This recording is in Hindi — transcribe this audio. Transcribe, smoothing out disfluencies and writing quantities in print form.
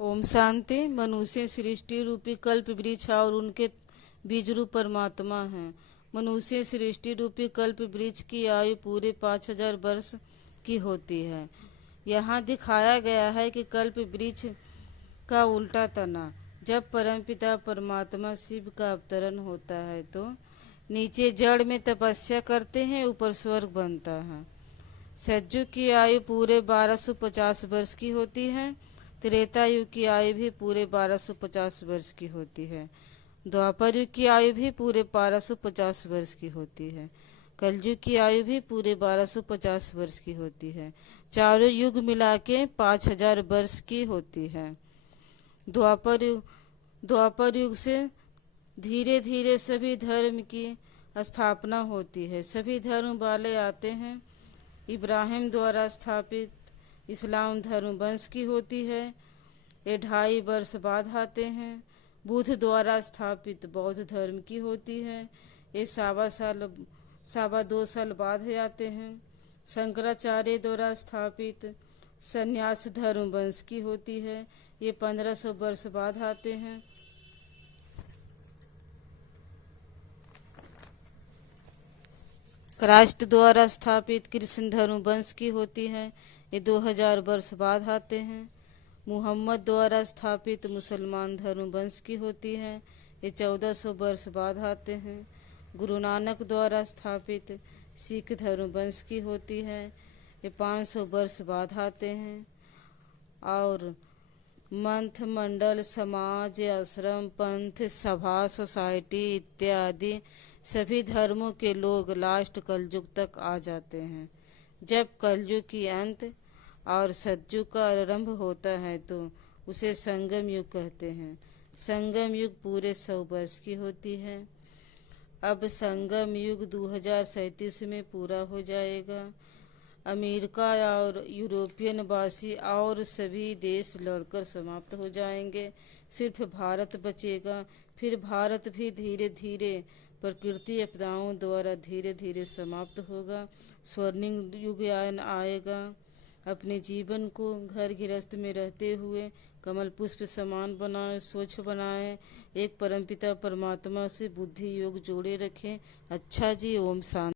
ओम शांति। मनुष्य सृष्टि रूपी कल्प वृक्ष और उनके बीज रूप परमात्मा हैं। मनुष्य सृष्टि रूपी कल्प वृक्ष की आयु पूरे 5000 वर्ष की होती है। यहाँ दिखाया गया है कि कल्प वृक्ष का उल्टा तना। जब परमपिता परमात्मा शिव का अवतरण होता है तो नीचे जड़ में तपस्या करते हैं, ऊपर स्वर्ग बनता है। सतयुग की आयु पूरे 1250 वर्ष की होती है। त्रेता युग की आयु भी पूरे 1250 वर्ष की होती है। द्वापर युग की आयु भी पूरे 1250 वर्ष की होती है। कलयुग की आयु भी पूरे 1250 वर्ष की होती है। चारों युग मिला के 5000 वर्ष की होती है। द्वापर युग से धीरे धीरे सभी धर्म की स्थापना होती है। सभी धर्म वाले आते हैं। इब्राहिम द्वारा स्थापित इस्लाम धर्म वंश की होती है। ये 2.5 वर्ष बाद आते हैं। बुद्ध द्वारा स्थापित बौद्ध धर्म की होती है। ये 2.25 साल बाद आते हैं। शंकराचार्य द्वारा स्थापित संन्यास धर्म वंश की होती है। ये 1500 वर्ष बाद आते हैं। क्राइस्ट द्वारा स्थापित कृष्ण धर्म वंश की होती है। ये 2000 वर्ष बाद आते हैं। मुहम्मद द्वारा स्थापित मुसलमान धर्म वंश की होती है। ये 1400 वर्ष बाद आते हैं। गुरु नानक द्वारा स्थापित सिख धर्म वंश की होती है। ये 500 वर्ष बाद आते हैं। और मंथ, मंडल, समाज, आश्रम, पंथ, सभा, सोसाइटी इत्यादि सभी धर्मों के लोग लास्ट कलयुग तक आ जाते हैं। जब कलयुग की अंत और सतयुग का आरंभ होता है तो उसे संगम युग कहते हैं। संगम युग पूरे 100 वर्ष की होती है। अब संगम युग 2037 में पूरा हो जाएगा। अमेरिका और यूरोपियन वासी और सभी देश लड़कर समाप्त हो जाएंगे। सिर्फ भारत बचेगा। फिर भारत भी धीरे धीरे प्रकृति आपदाओं द्वारा धीरे धीरे समाप्त होगा। स्वर्णिम युग आएगा। अपने जीवन को घर गृहस्थ में रहते हुए कमल पुष्प समान बनाएं, स्वच्छ बनाएं। एक परमपिता परमात्मा से बुद्धि योग जोड़े रखें। अच्छा जी, ओम शांति।